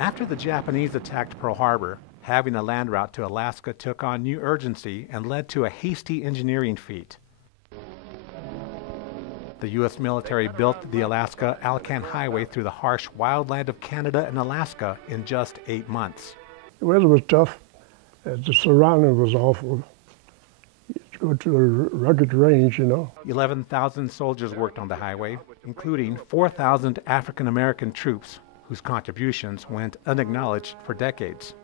After the Japanese attacked Pearl Harbor, having a land route to Alaska took on new urgency and led to a hasty engineering feat. The U.S. military built the Alaska-Alaskan Highway through the harsh wildland of Canada and Alaska in just 8 months. The weather was tough. The surrounding was awful. You go to a rugged range, you know. 11,000 soldiers worked on the highway, including 4,000 African-American troops whose contributions went unacknowledged for decades.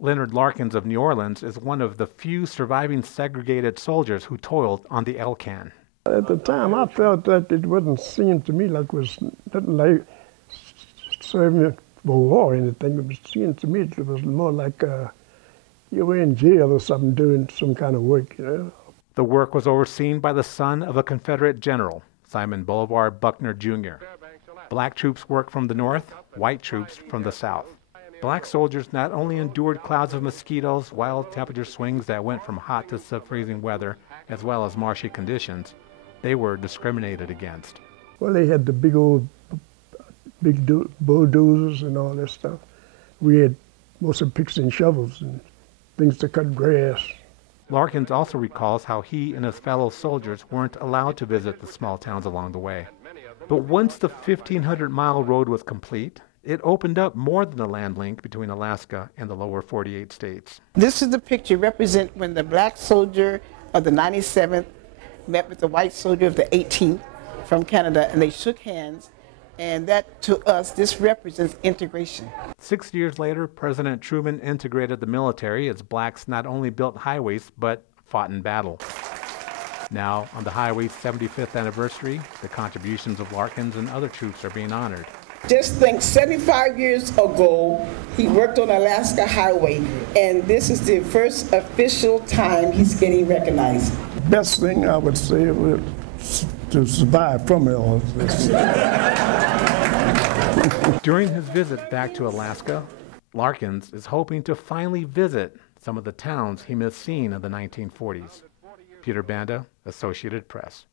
Leonard Larkins of New Orleans is one of the few surviving segregated soldiers who toiled on the Alaskan. At the time, I felt that it wouldn't seem to me like it was nothing like serving for war or anything. It was seemed to me it was more like you were in jail or something doing some kind of work, you know. The work was overseen by the son of a Confederate general, Simon Bolivar Buckner Jr. Black troops worked from the north, white troops from the south. Black soldiers not only endured clouds of mosquitoes, wild temperature swings that went from hot to sub-freezing weather, as well as marshy conditions, they were discriminated against. Well, they had the big bulldozers and all that stuff. We had mostly picks and shovels and things to cut grass. Larkins also recalls how he and his fellow soldiers weren't allowed to visit the small towns along the way. But once the 1,500-mile road was complete, it opened up more than a land link between Alaska and the lower 48 states. This is the picture represent when the black soldier of the 97th met with the white soldier of the 18th from Canada, and they shook hands, and that, to us, this represents integration. 6 years later, President Truman integrated the military as blacks not only built highways, but fought in battle. Now, on the highway's 75th anniversary, the contributions of Larkins and other troops are being honored. Just think, 75 years ago, he worked on Alaska Highway, and this is the first official time he's getting recognized. Best thing I would say was to survive from it all this. During his visit back to Alaska, Larkins is hoping to finally visit some of the towns he missed seeing in the 1940s. Peter Banda, Associated Press.